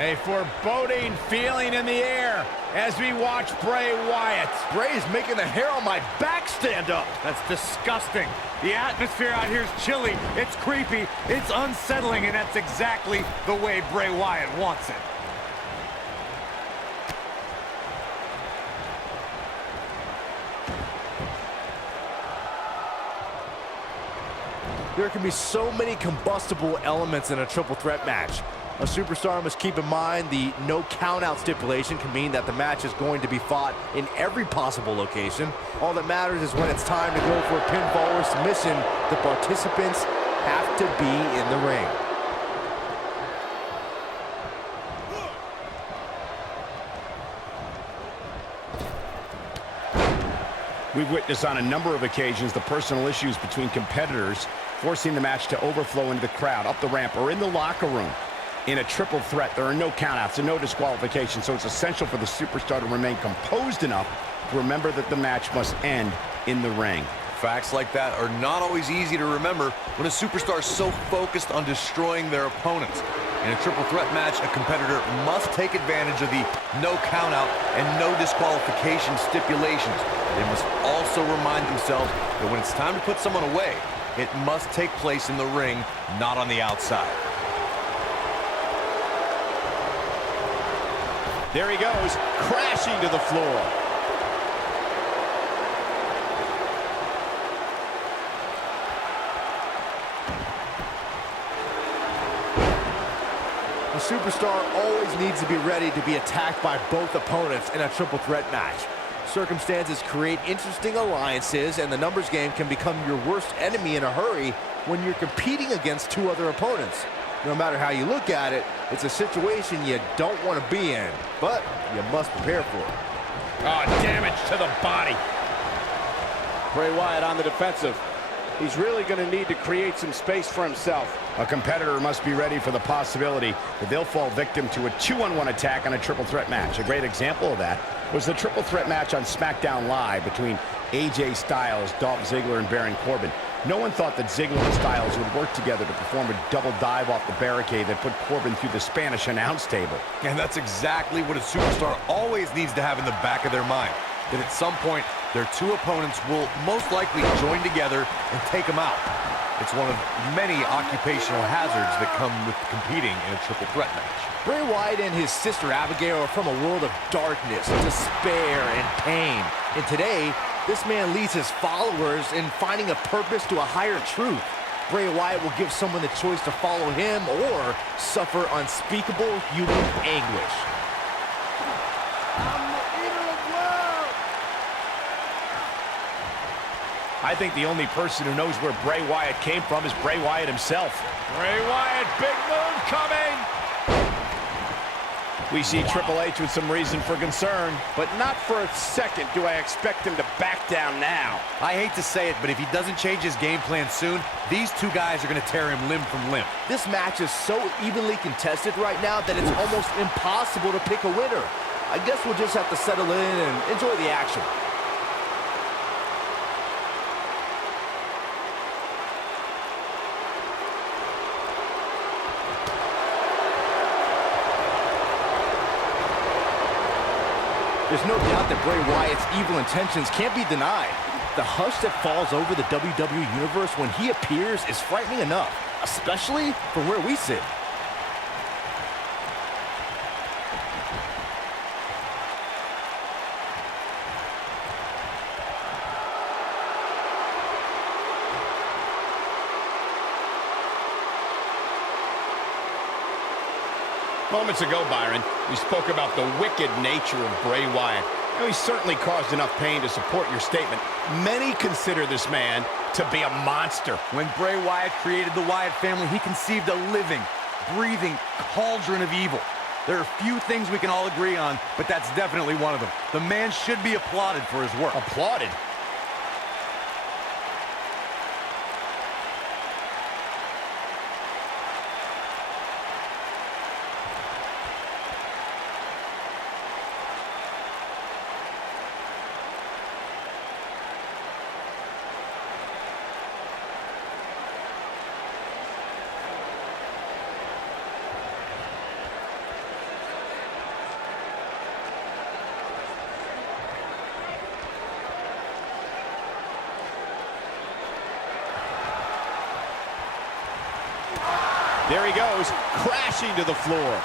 A foreboding feeling in the air as we watch Bray Wyatt. Bray is making the hair on my back stand up. That's disgusting. The atmosphere out here is chilly, it's creepy, it's unsettling, and that's exactly the way Bray Wyatt wants it. There can be so many combustible elements in a triple threat match. A superstar must keep in mind the no count-out stipulation can mean that the match is going to be fought in every possible location. All that matters is when it's time to go for a pinfall or submission, the participants have to be in the ring. We've witnessed on a number of occasions the personal issues between competitors forcing the match to overflow into the crowd, up the ramp, or in the locker room. In a triple threat, there are no countouts and no disqualifications, so it's essential for the superstar to remain composed enough to remember that the match must end in the ring. Facts like that are not always easy to remember when a superstar is so focused on destroying their opponents. In a triple threat match, a competitor must take advantage of the no countout and no disqualification stipulations. They must also remind themselves that when it's time to put someone away, it must take place in the ring, not on the outside. There he goes, crashing to the floor. The superstar always needs to be ready to be attacked by both opponents in a triple threat match. Circumstances create interesting alliances, and the numbers game can become your worst enemy in a hurry when you're competing against two other opponents. No matter how you look at it, it's a situation you don't want to be in, but you must prepare for it. Oh, damage to the body. Bray Wyatt on the defensive. He's really going to need to create some space for himself. A competitor must be ready for the possibility that they'll fall victim to a 2-on-1 attack on a triple threat match. A great example of that was the triple threat match on SmackDown Live between AJ Styles, Dolph Ziggler, and Baron Corbin. No one thought that Ziggler and Styles would work together to perform a double dive off the barricade that put Corbin through the Spanish announce table. And that's exactly what a superstar always needs to have in the back of their mind. That at some point, their two opponents will most likely join together and take them out. It's one of many occupational hazards that come with competing in a triple threat match. Bray Wyatt and his sister Abigail are from a world of darkness, despair, and pain. And today, this man leads his followers in finding a purpose to a higher truth. Bray Wyatt will give someone the choice to follow him or suffer unspeakable human anguish. I think the only person who knows where Bray Wyatt came from is Bray Wyatt himself. Bray Wyatt, big move coming! We see Triple H with some reason for concern. But not for a second do I expect him to back down now. I hate to say it, but if he doesn't change his game plan soon, these two guys are going to tear him limb from limb. This match is so evenly contested right now that it's almost impossible to pick a winner. I guess we'll just have to settle in and enjoy the action. There's no doubt that Bray Wyatt's evil intentions can't be denied. The hush that falls over the WWE Universe when he appears is frightening enough, especially from where we sit. Moments ago, Byron, we spoke about the wicked nature of Bray Wyatt. Now, he certainly caused enough pain to support your statement. Many consider this man to be a monster. When Bray Wyatt created the Wyatt family, he conceived a living, breathing cauldron of evil. There are few things we can all agree on, but that's definitely one of them. The man should be applauded for his work. Applauded? There he goes, crashing to the floor.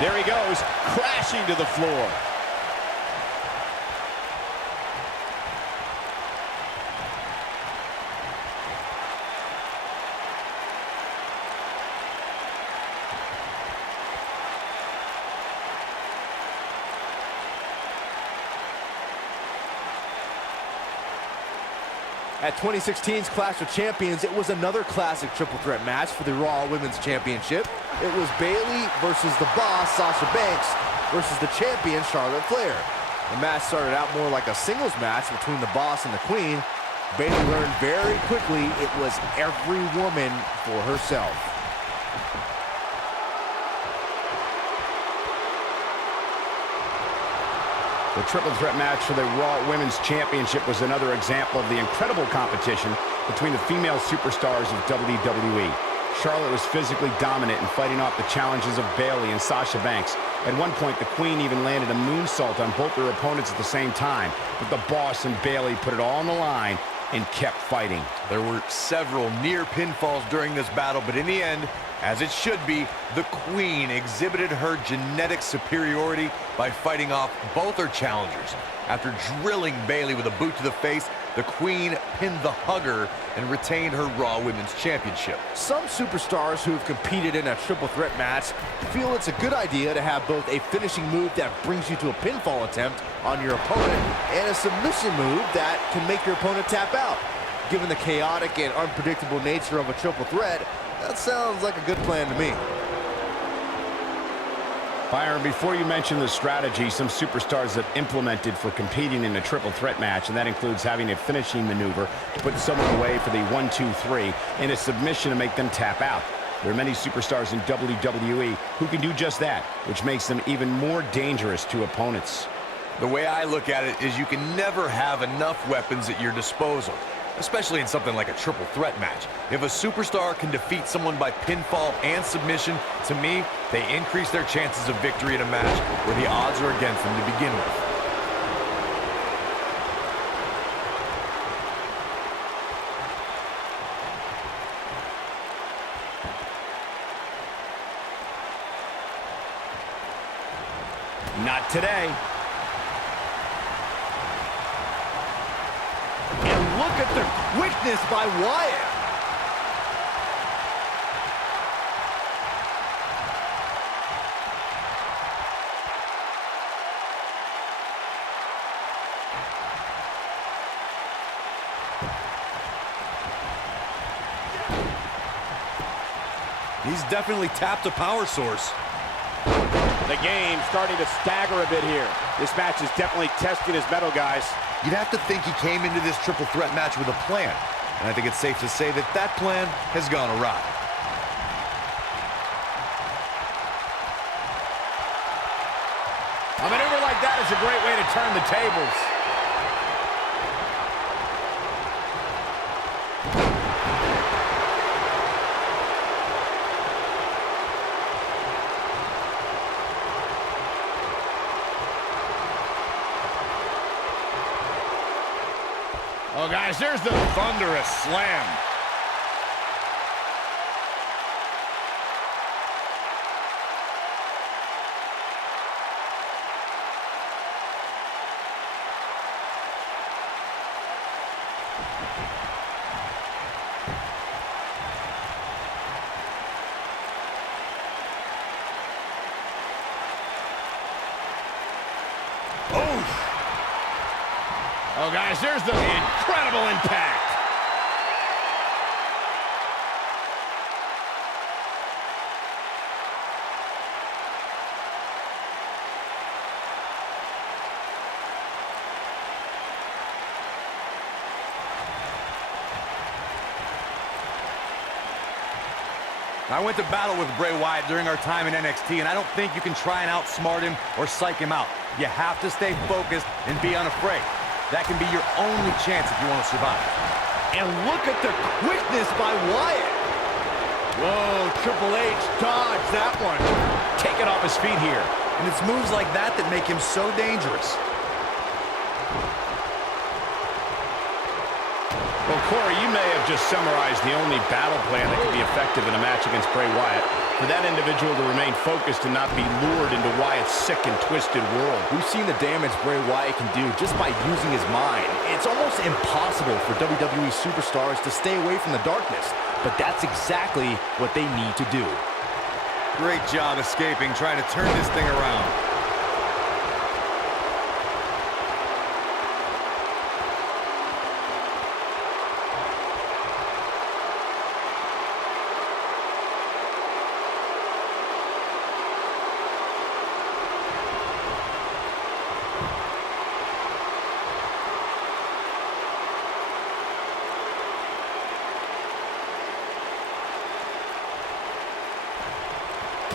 There he goes, crashing to the floor. At 2016's Clash of Champions, it was another classic triple threat match for the Raw Women's Championship. It was Bayley versus the Boss, Sasha Banks, versus the champion, Charlotte Flair. The match started out more like a singles match between the Boss and the Queen. Bayley learned very quickly it was every woman for herself. The triple threat match for the Raw Women's Championship was another example of the incredible competition between the female superstars of WWE. Charlotte was physically dominant in fighting off the challenges of Bayley and Sasha Banks. At one point, the Queen even landed a moonsault on both their opponents at the same time, but the Boss and Bayley put it all on the line and kept fighting. There were several near pinfalls during this battle, but in the end, as it should be, the Queen exhibited her genetic superiority by fighting off both her challengers. After drilling Bayley with a boot to the face, the Queen pinned the hugger and retained her Raw Women's Championship. Some superstars who've competed in a triple threat match feel it's a good idea to have both a finishing move that brings you to a pinfall attempt on your opponent and a submission move that can make your opponent tap out. Given the chaotic and unpredictable nature of a triple threat, that sounds like a good plan to me. Byron, before you mention the strategy some superstars have implemented for competing in a triple threat match, and that includes having a finishing maneuver to put someone away for the 1-2-3 and a submission to make them tap out. There are many superstars in WWE who can do just that, which makes them even more dangerous to opponents. The way I look at it is you can never have enough weapons at your disposal, especially in something like a triple threat match. If a superstar can defeat someone by pinfall and submission, to me, they increase their chances of victory in a match where the odds are against them to begin with. Not today. And look at the quickness by Wyatt. He's definitely tapped a power source. The game starting to stagger a bit here. This match is definitely testing his mettle, guys. You'd have to think he came into this triple threat match with a plan, and I think it's safe to say that that plan has gone awry. A maneuver like that is a great way to turn the tables. Oh, guys, there's the thunderous slam. Oh, guys, there's the incredible impact. I went to battle with Bray Wyatt during our time in NXT, and I don't think you can try and outsmart him or psych him out. You have to stay focused and be unafraid. That can be your only chance if you want to survive. And look at the quickness by Wyatt. Whoa, Triple H dodged that one. Taken off his feet here. And it's moves like that that make him so dangerous. Well, Corey, you may have just summarized the only battle plan that can be effective in a match against Bray Wyatt. For that individual to remain focused and not be lured into Wyatt's sick and twisted world. We've seen the damage Bray Wyatt can do just by using his mind. It's almost impossible for WWE superstars to stay away from the darkness, but that's exactly what they need to do. Great job escaping, trying to turn this thing around.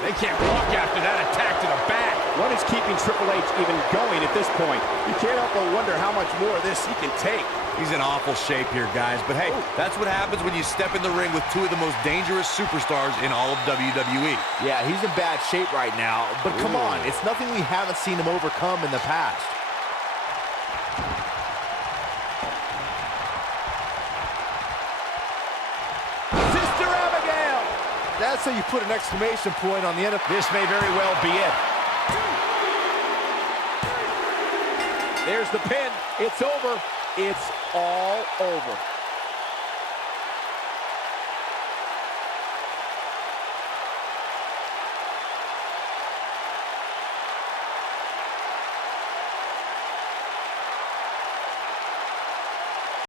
They can't walk after that attack to the back. What is keeping Triple H even going at this point? You can't help but wonder how much more of this he can take. He's in awful shape here, guys. But hey, That's what happens when you step in the ring with two of the most dangerous superstars in all of WWE. Yeah, he's in bad shape right now, but come on, it's nothing we haven't seen him overcome in the past. Sister Abigail! That's how you put an exclamation point on the end of This may very well be it. There's the pin. It's over. It's all over.